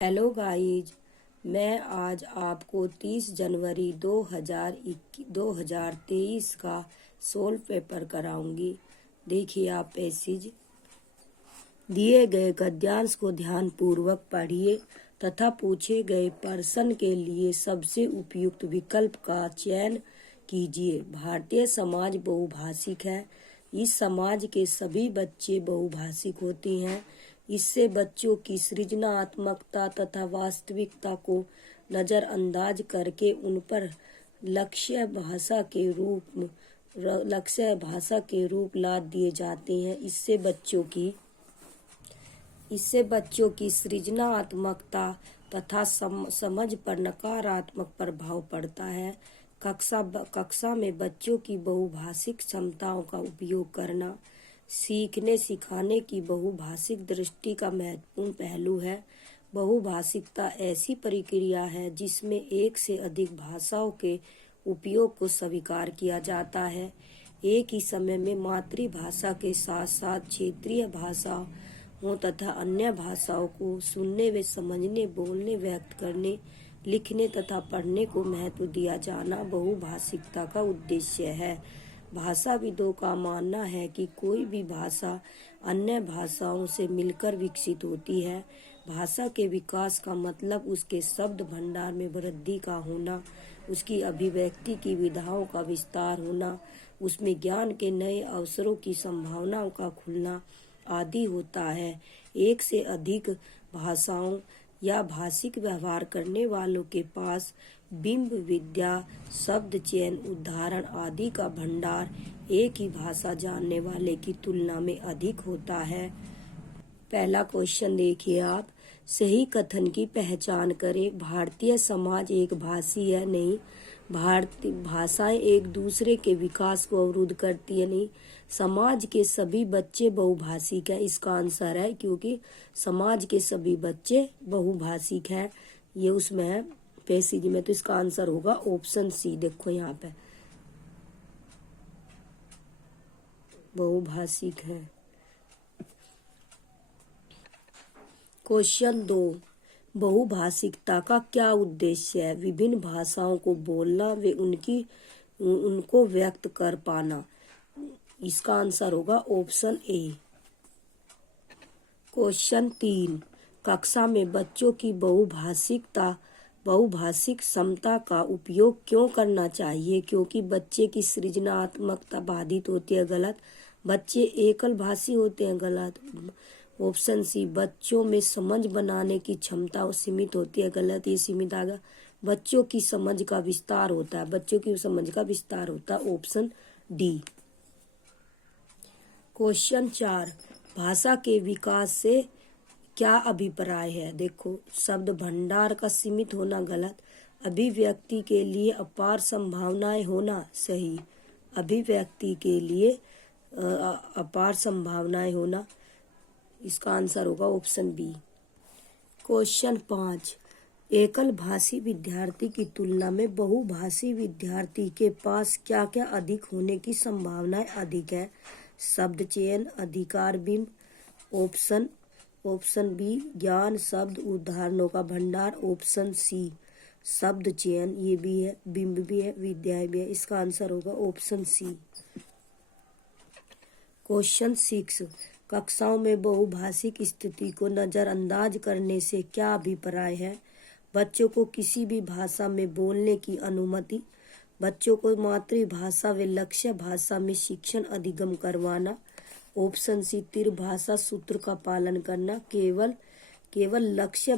Hello guys, मैं आज आपको 30 जनवरी 2023 का सोल्व पेपर कराऊंगी। देखिए, आप पैसेज दिए गए गद्यांश को ध्यान पूर्वक पढ़िए तथा पूछे गए प्रश्न के लिए सबसे उपयुक्त विकल्प का चयन कीजिए। भारतीय समाज बहुभाषिक है। इस समाज के सभी बच्चे बहुभाषिक होते हैं। इससे बच्चों की सृजनात्मकता तथा वास्तविकता को नज़रअंदाज करके उन पर लक्ष्य भाषा के रूप लाद दिए जाते हैं। इससे बच्चों की सृजनात्मकता तथा समझ पर नकारात्मक प्रभाव पड़ता है। कक्षा में बच्चों की बहुभाषिक क्षमताओं का उपयोग करना सीखने सिखाने की बहुभाषिक दृष्टि का महत्वपूर्ण पहलू है। बहुभाषिकता ऐसी प्रक्रिया है जिसमें एक से अधिक भाषाओं के उपयोग को स्वीकार किया जाता है। एक ही समय में मातृभाषा के साथ साथ क्षेत्रीय भाषाओं तथा अन्य भाषाओं को सुनने व समझने, बोलने, व्यक्त करने, लिखने तथा पढ़ने को महत्व दिया जाना बहुभाषिकता का उद्देश्य है। भाषाविदों का मानना है कि कोई भी भाषा अन्य भाषाओं से मिलकर विकसित होती है। भाषा के विकास का मतलब उसके शब्द भंडार में वृद्धि का होना, उसकी अभिव्यक्ति की विधाओं का विस्तार होना, उसमें ज्ञान के नए अवसरों की संभावनाओं का खुलना आदि होता है। एक से अधिक भाषाओं या भाषिक व्यवहार करने वालों के पास बिंब विद्या, शब्द चयन, उदाहरण आदि का भंडार एक ही भाषा जानने वाले की तुलना में अधिक होता है। पहला क्वेश्चन देखिए आप। सही कथन की पहचान करें। भारतीय समाज एक भाषी है नहीं। भारतीय भाषाएं एक दूसरे के विकास को अवरुद्ध करती है नहीं। समाज के सभी बच्चे बहुभाषिक हैं। इसका आंसर है, क्योंकि समाज के सभी बच्चे बहुभाषिक हैं। ये उसमें है पैसेज में, तो इसका आंसर होगा ऑप्शन सी। देखो यहाँ पे बहुभाषिक है। क्वेश्चन 2, बहुभाषिकता का क्या उद्देश्य है? विभिन्न भाषाओं को बोलना व उनको व्यक्त कर पाना। इसका आंसर होगा ऑप्शन ए। क्वेश्चन 3, कक्षा में बच्चों की बहुभाषिक क्षमता का उपयोग क्यों करना चाहिए? क्योंकि बच्चे की सृजनात्मकता बाधित होती है। गलत। बच्चे एकल भाषी होते हैं। गलत। ऑप्शन सी, बच्चों में समझ बनाने की क्षमता सीमित होती है। गलत। ये सीमित आ गया। बच्चों की समझ का विस्तार होता है। बच्चों की समझ का विस्तार होता है। Option D. क्वेश्चन 4, भाषा के विकास से क्या अभिप्राय है? देखो, शब्द भंडार का सीमित होना। गलत। अभिव्यक्ति के लिए अपार संभावनाएं होना। सही। अभिव्यक्ति के लिए अपार संभावनाएं होना। इसका आंसर होगा ऑप्शन बी। क्वेश्चन 5, एकल भाषी विद्यार्थी की तुलना में बहुभाषी विद्यार्थी के पास क्या क्या अधिक होने की संभावनाएं अधिक है? शब्द चयन, अधिकार, बिंब। ऑप्शन बी, ज्ञान, शब्द, उदाहरणों का भंडार। ऑप्शन सी, शब्द चयन, ये भी है, बिंब भी है, विद्या भी है। इसका आंसर होगा ऑप्शन सी। क्वेश्चन 6, कक्षाओं में बहुभाषिक स्थिति को नज़रअंदाज करने से क्या अभिप्राय है? बच्चों को किसी भी भाषा में बोलने की अनुमति, बच्चों को मातृभाषा व लक्ष्य भाषा में शिक्षण अधिगम करवाना। ऑप्शन सी, त्रिभाषा सूत्र का पालन करना, केवल लक्ष्य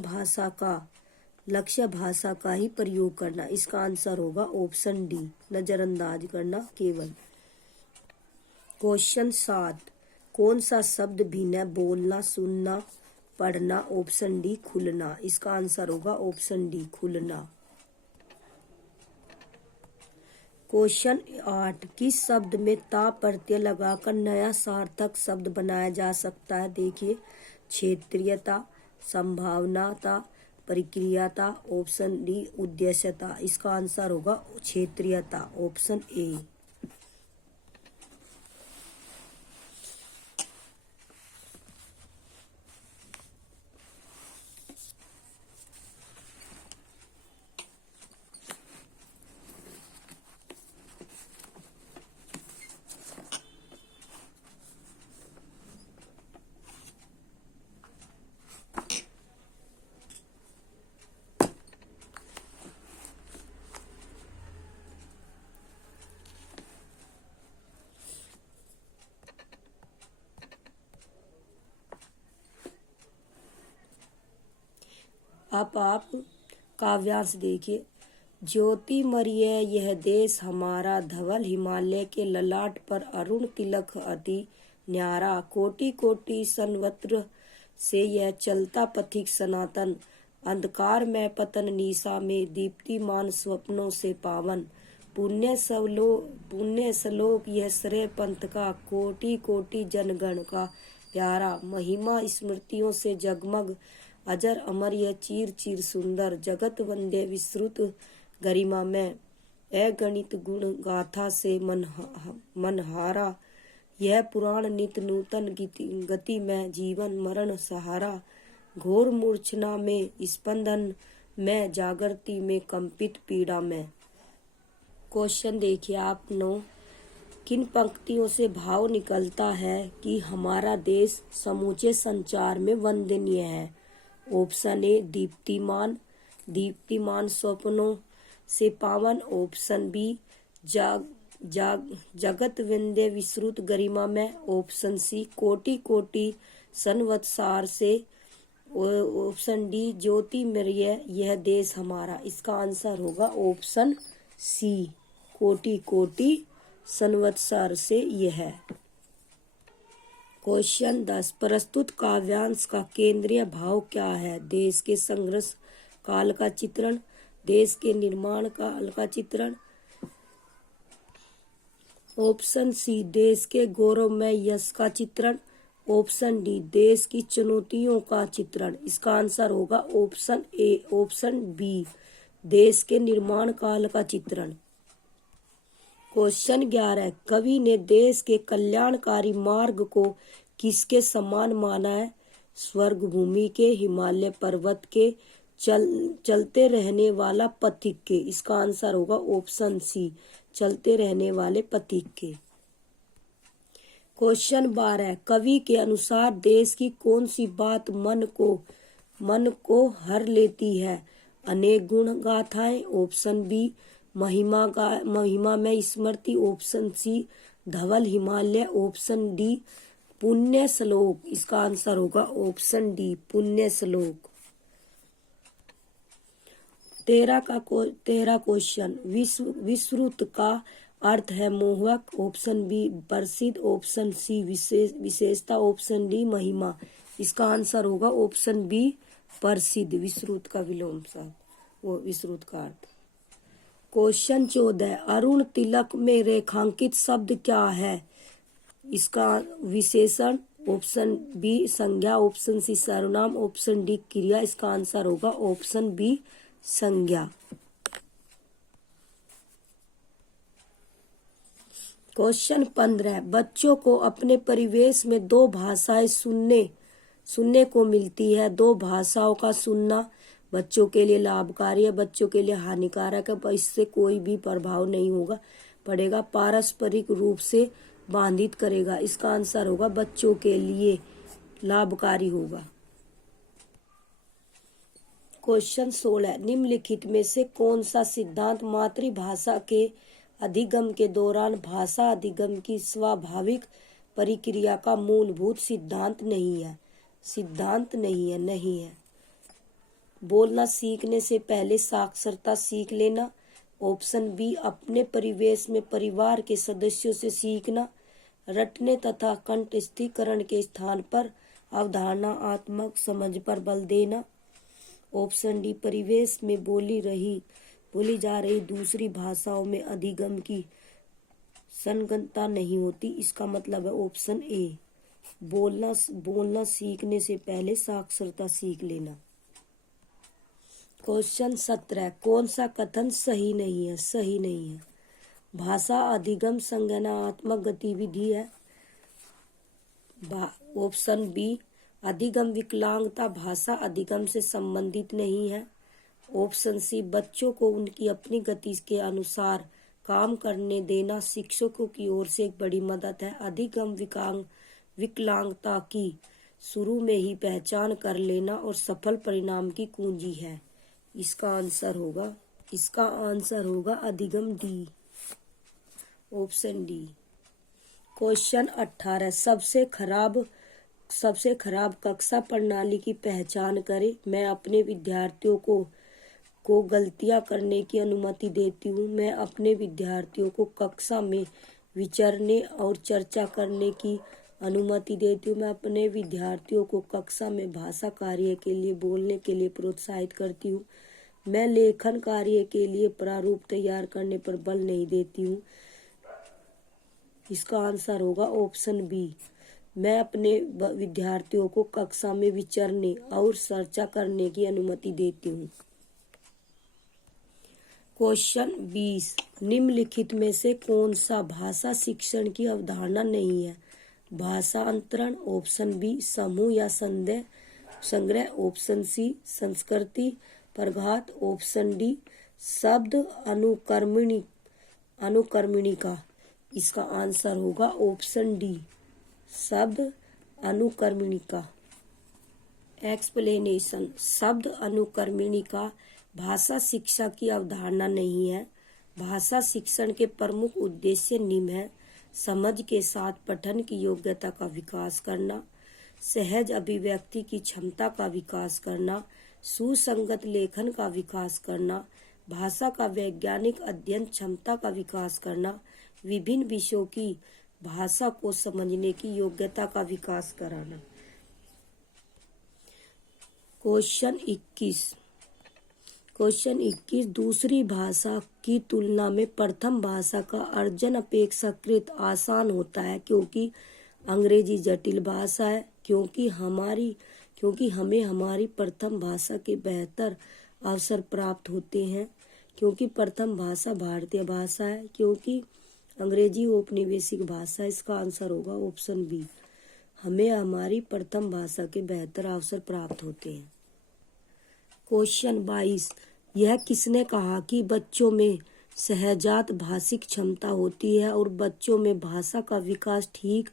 भाषा का ही प्रयोग करना। इसका आंसर होगा ऑप्शन डी, नज़रअंदाज करना केवल। क्वेश्चन 7, कौन सा शब्द भिन्न है? बोलना, सुनना, पढ़ना। ऑप्शन डी, खुलना। इसका आंसर होगा ऑप्शन डी, खुलना। क्वेश्चन 8, किस शब्द में ता प्रत्यय लगाकर नया सार्थक शब्द बनाया जा सकता है? देखिए, क्षेत्रीयता, संभावनाता, प्रक्रियाता। Option D, उद्देश्यता। इसका आंसर होगा क्षेत्रीयता। Option A. आप काव्यांश देखिए। ज्योतिमर्य यह देश हमारा, धवल हिमालय के ललाट पर अरुण तिलक अति न्यारा, कोटि कोटि संवत्सर से यह चलता पथिक सनातन, अंधकार में पतन निशा में दीप्तिमान स्वप्नों से पावन, पुण्य श्लोक यह श्रेय पंथ का, कोटि कोटि जनगण का प्यारा, महिमा स्मृतियों से जगमग अजर अमर यह चीर चीर सुंदर, जगत वंद्य विस्तृत गरिमा में अगणित गुण गाथा से मनहारा, यह पुराण नित नूतन गति में जीवन मरण सहारा, घोर मूर्छना में स्पंदन में जागृति में कंपित पीड़ा में। क्वेश्चन देखिए आप नो, किन पंक्तियों से भाव निकलता है कि हमारा देश समूचे संचार में वंदनीय है। ऑप्शन ए दीप्तिमान, दीप्तिमान स्वप्नों से पावन। ऑप्शन बी जगत विंध्य विस्तृत गरिमा में। ऑप्शन सी कोटि कोटि संवत्सर से। ऑप्शन डी ज्योतिमर्य यह देश हमारा। इसका आंसर होगा ऑप्शन सी कोटि कोटि संवत्सर से यह। क्वेश्चन 10, प्रस्तुत काव्यांश का केंद्रीय भाव क्या है। देश के संघर्ष काल का चित्रण, देश के निर्माण काल का चित्रण। ऑप्शन सी देश के गौरवमय यश का चित्रण। ऑप्शन डी देश की चुनौतियों का चित्रण। इसका आंसर होगा ऑप्शन ए, ऑप्शन बी देश के निर्माण काल का चित्रण। क्वेश्चन 11, कवि ने देश के कल्याणकारी मार्ग को किसके समान माना है। स्वर्ग भूमि के, हिमालय पर्वत के, चलते रहने वाला पथिक के। इसका आंसर होगा ऑप्शन सी चलते रहने वाले पथिक के। क्वेश्चन 12, कवि के अनुसार देश की कौन सी बात मन को हर लेती है। अनेक गुण गाथाएं। ऑप्शन बी महिमा में स्मृति। ऑप्शन सी धवल हिमालय। ऑप्शन डी पुण्य श्लोक। इसका आंसर होगा ऑप्शन डी पुण्य श्लोक। 13 क्वेश्चन, विस्तृत का अर्थ है मोहक। ऑप्शन बी प्रसिद्ध। ऑप्शन सी विशेषता। ऑप्शन डी महिमा। इसका आंसर होगा ऑप्शन बी प्रसिद्ध। विस्तृत का विलोम सा वो विस्तृत का अर्थ। क्वेश्चन 14, अरुण तिलक में रेखांकित शब्द क्या है। इसका विशेषण। ऑप्शन बी संज्ञा। ऑप्शन सी सर्वनाम। ऑप्शन डी क्रिया। इसका आंसर होगा ऑप्शन बी संज्ञा। क्वेश्चन 15, बच्चों को अपने परिवेश में दो भाषाएं सुनने को मिलती है। दो भाषाओं का सुनना बच्चों के लिए लाभकारी है, बच्चों के लिए हानिकारक है, पर इससे कोई भी प्रभाव नहीं पड़ेगा। पारस्परिक रूप से बाधित करेगा। इसका आंसर होगा बच्चों के लिए लाभकारी होगा। क्वेश्चन 16, निम्नलिखित में से कौन सा सिद्धांत मातृभाषा के अधिगम के दौरान भाषा अधिगम की स्वाभाविक प्रक्रिया का मूलभूत सिद्धांत नहीं है। नहीं है। बोलना सीखने से पहले साक्षरता सीख लेना। ऑप्शन बी अपने परिवेश में परिवार के सदस्यों से सीखना। रटने तथा कंठस्थीकरण के स्थान पर अवधारणात्मक समझ पर बल देना। ऑप्शन डी परिवेश में बोली जा रही दूसरी भाषाओं में अधिगम की संगतता नहीं होती। इसका मतलब है ऑप्शन ए बोलना सीखने से पहले साक्षरता सीख लेना। क्वेश्चन 17, कौन सा कथन सही नहीं है। भाषा अधिगम संज्ञानात्मक गतिविधि है। ऑप्शन बी अधिगम विकलांगता भाषा अधिगम से संबंधित नहीं है। ऑप्शन सी बच्चों को उनकी अपनी गति के अनुसार काम करने देना शिक्षकों की ओर से एक बड़ी मदद है। अधिगम विकलांगता की शुरू में ही पहचान कर लेना और सफल परिणाम की कुंजी है। इसका आंसर होगा अधिगम डी, ऑप्शन डी। क्वेश्चन 18, सबसे सबसे खराब कक्षा प्रणाली की पहचान करें। मैं अपने विद्यार्थियों को गलतियां करने की अनुमति देती हूँ। मैं अपने विद्यार्थियों को कक्षा में विचरने और चर्चा करने की अनुमति देती हूँ। मैं अपने विद्यार्थियों को कक्षा में भाषा कार्य के लिए बोलने के लिए प्रोत्साहित करती हूँ। मैं लेखन कार्य के लिए प्रारूप तैयार करने पर बल नहीं देती हूँ। इसका आंसर होगा ऑप्शन बी। मैं अपने विद्यार्थियों को कक्षा में विचरने और चर्चा करने की अनुमति देती हूँ। क्वेश्चन 20, निम्नलिखित में से कौन सा भाषा शिक्षण की अवधारणा नहीं है? भाषा अंतरण, ऑप्शन बी। समूह या संग्रह, ऑप्शन सी। संस्कृति प्रघात, ऑप्शन डी। शब्द अनुकर्मणिका। इसका आंसर होगा ऑप्शन डी, शब्द अनुकर्मणिका। एक्सप्लेनेशन। शब्द अनुकर्मणिका भाषा शिक्षा की अवधारणा नहीं है। भाषा शिक्षण के प्रमुख उद्देश्य निम्न है: समझ के साथ पठन की योग्यता का विकास करना, सहज अभिव्यक्ति की क्षमता का विकास करना, सुसंगत लेखन का विकास करना, भाषा का वैज्ञानिक अध्ययन क्षमता का विकास करना, विभिन्न विषयों की भाषा को समझने की योग्यता का विकास कराना। क्वेश्चन 21, दूसरी भाषा की तुलना में प्रथम भाषा का अर्जन अपेक्षाकृत आसान होता है क्योंकि अंग्रेजी जटिल भाषा है, क्योंकि हमें हमारी प्रथम भाषा के बेहतर अवसर प्राप्त होते हैं, क्योंकि प्रथम भाषा भारतीय भाषा है, क्योंकि अंग्रेजी औपनिवेशिक भाषा। इसका आंसर होगा ऑप्शन बी, हमें हमारी प्रथम भाषा के बेहतर अवसर प्राप्त होते हैं। क्वेश्चन 22, यह किसने कहा कि बच्चों में सहजात भाषिक क्षमता होती है और बच्चों में भाषा का विकास ठीक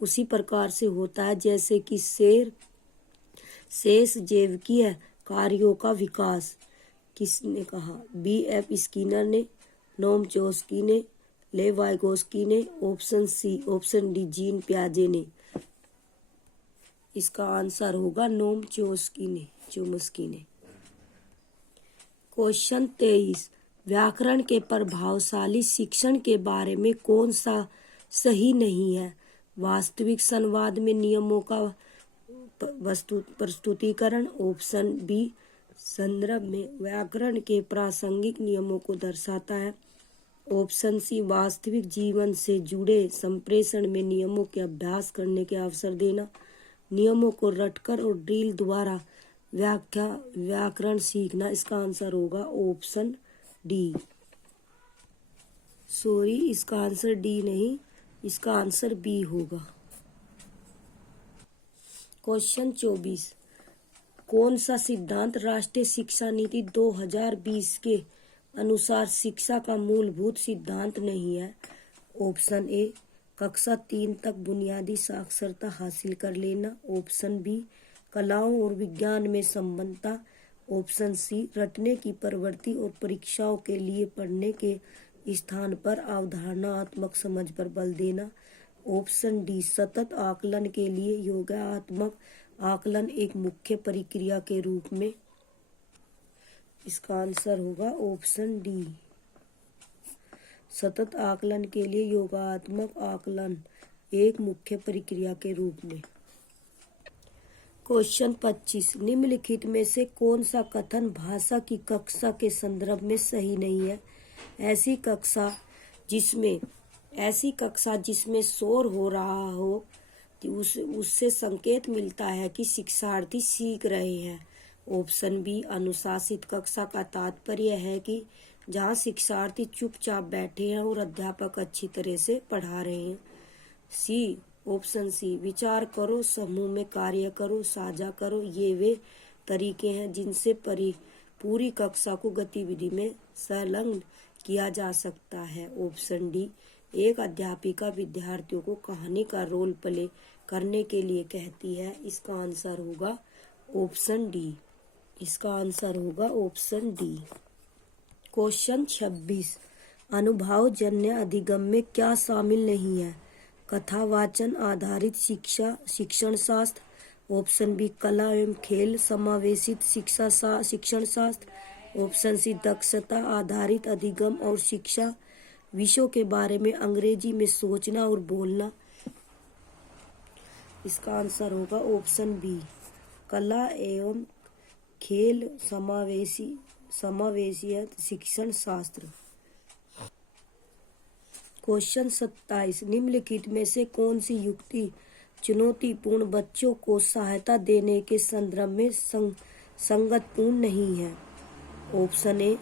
उसी प्रकार से होता है जैसे कि शेष जैविकीय कार्यों का विकास? किसने कहा? B.F. स्किनर ने, नोम चोम्स्की ने, लेव वाइगोस्की ने, option C, option D, Jean पियाजे ने। इसका आंसर होगा नोम चोम्स्की ने। क्वेश्चन 23, व्याकरण के प्रभावशाली शिक्षण के बारे में कौन सा सही नहीं है? वास्तविक संवाद में नियमों का प्रस्तुतिकरण, ऑप्शन बी। संदर्भ में व्याकरण के प्रासंगिक नियमों को दर्शाता है, ऑप्शन सी। वास्तविक जीवन से जुड़े संप्रेषण में नियमों के अभ्यास करने के अवसर देना, नियमों को रटकर और ड्रिल द्वारा व्याकरण सीखना। इसका आंसर होगा ऑप्शन डी। सॉरी, इसका आंसर डी नहीं, इसका आंसर बी होगा। क्वेश्चन 24, कौन सा सिद्धांत राष्ट्रीय शिक्षा नीति 2020 के अनुसार शिक्षा का मूलभूत सिद्धांत नहीं है? ऑप्शन ए, कक्षा 3 तक बुनियादी साक्षरता हासिल कर लेना, ऑप्शन बी। कलाओं और विज्ञान में संबद्धता, ऑप्शन सी। रटने की प्रवृत्ति और परीक्षाओं के लिए पढ़ने के स्थान पर अवधारणात्मक समझ पर बल देना, ऑप्शन डी। सतत आकलन के लिए योगात्मक आकलन एक मुख्य प्रक्रिया के रूप में। इसका आंसर होगा ऑप्शन डी, सतत आकलन के लिए योगात्मक आकलन एक मुख्य प्रक्रिया के रूप में। क्वेश्चन 25, निम्नलिखित में से कौन सा कथन भाषा की कक्षा के संदर्भ में सही नहीं है? ऐसी कक्षा जिसमें शोर हो रहा हो उससे संकेत मिलता है कि शिक्षार्थी सीख रहे हैं, ऑप्शन बी। अनुशासित कक्षा का तात्पर्य है कि जहां शिक्षार्थी चुपचाप बैठे हैं और अध्यापक अच्छी तरह से पढ़ा रहे हैं, सी, ऑप्शन सी। विचार करो, समूह में कार्य करो, साझा करो, ये वे तरीके हैं जिनसे पूरी कक्षा को गतिविधि में संलग्न किया जा सकता है, ऑप्शन डी। एक अध्यापिका विद्यार्थियों को कहानी का रोल प्ले करने के लिए कहती है। इसका आंसर होगा ऑप्शन डी, इसका आंसर होगा ऑप्शन डी। क्वेश्चन 26, अनुभवजन्य अधिगम में क्या शामिल नहीं है? कथावाचन आधारित शिक्षण शास्त्र। ऑप्शन बी कला एवं खेल समावेशित शिक्षण शास्त्र। ऑप्शन सी दक्षता आधारित अधिगम और शिक्षा, विषयों के बारे में अंग्रेजी में सोचना और बोलना। इसका आंसर होगा ऑप्शन बी कला एवं खेल समावेशित शिक्षण शास्त्र। क्वेश्चन 27, निम्नलिखित में से कौन सी युक्ति चुनौतीपूर्ण बच्चों को सहायता देने के संदर्भ में संगतपूर्ण नहीं है? ऑप्शन ए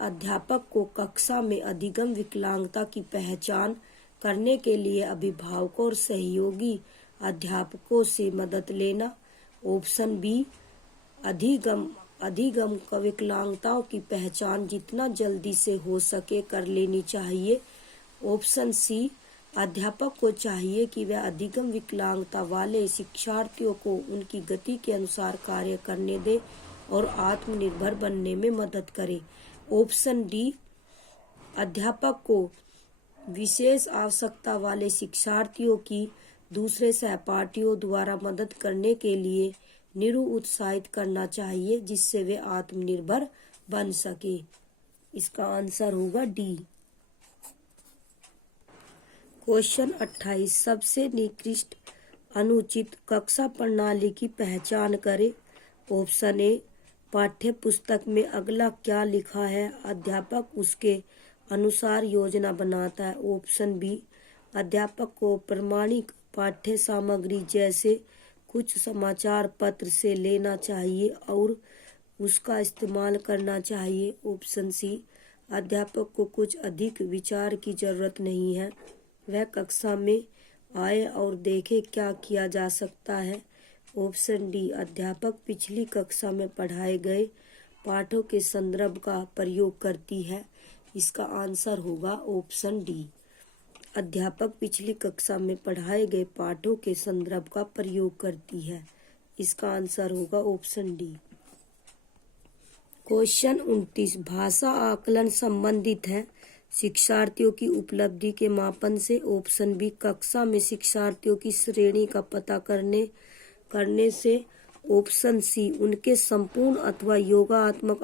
अध्यापक को कक्षा में अधिगम विकलांगता की पहचान करने के लिए अभिभावकों और सहयोगी अध्यापकों से मदद लेना। ऑप्शन बी अधिगम विकलांगताओं की पहचान जितना जल्दी से हो सके कर लेनी चाहिए। ऑप्शन सी अध्यापक को चाहिए कि वह अधिगम विकलांगता वाले शिक्षार्थियों को उनकी गति के अनुसार कार्य करने दे और आत्मनिर्भर बनने में मदद करे। ऑप्शन डी अध्यापक को विशेष आवश्यकता वाले शिक्षार्थियों की दूसरे सहपाठियों द्वारा मदद करने के लिए निरुत्साहित करना चाहिए, जिससे वे आत्मनिर्भर बन सके। इसका आंसर होगा डी। क्वेश्चन 28, सबसे निकृष्ट अनुचित कक्षा प्रणाली की पहचान करें। ऑप्शन ए पाठ्य पुस्तक में अगला क्या लिखा है, अध्यापक उसके अनुसार योजना बनाता है। ऑप्शन बी अध्यापक को प्रमाणिक पाठ्य सामग्री जैसे कुछ समाचार पत्र से लेना चाहिए और उसका इस्तेमाल करना चाहिए। ऑप्शन सी अध्यापक को कुछ अधिक विचार की जरूरत नहीं है, वह कक्षा में आए और देखे क्या किया जा सकता है। ऑप्शन डी अध्यापक पिछली कक्षा में पढ़ाए गए पाठों के संदर्भ का प्रयोग करती है। इसका आंसर होगा ऑप्शन डी अध्यापक पिछली कक्षा में पढ़ाए गए पाठों के संदर्भ का प्रयोग करती है। इसका आंसर होगा ऑप्शन डी। क्वेश्चन 29, भाषा आकलन संबंधित है शिक्षार्थियों की उपलब्धि के मापन से। ऑप्शन बी कक्षा में शिक्षार्थियों की श्रेणी का पता करने से। ऑप्शन सी उनके संपूर्ण अथवा योगात्मक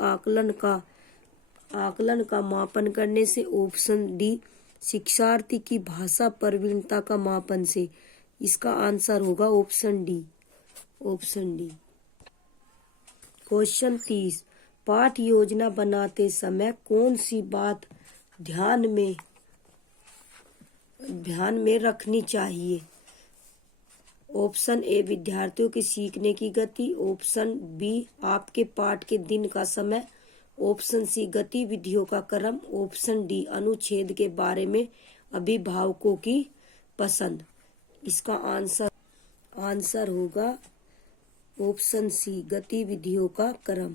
आकलन का मापन करने से। ऑप्शन डी शिक्षार्थी की भाषा प्रवीणता का मापन से। इसका आंसर होगा ऑप्शन डी। क्वेश्चन 30, पाठ योजना बनाते समय कौन सी बात ध्यान में रखनी चाहिए? ऑप्शन ए विद्यार्थियों के सीखने की गति। ऑप्शन बी आपके पाठ के दिन का समय। ऑप्शन सी गतिविधियों का क्रम। ऑप्शन डी अनुच्छेद के बारे में अभिभावकों की पसंद। इसका आंसर होगा ऑप्शन सी गतिविधियों का क्रम।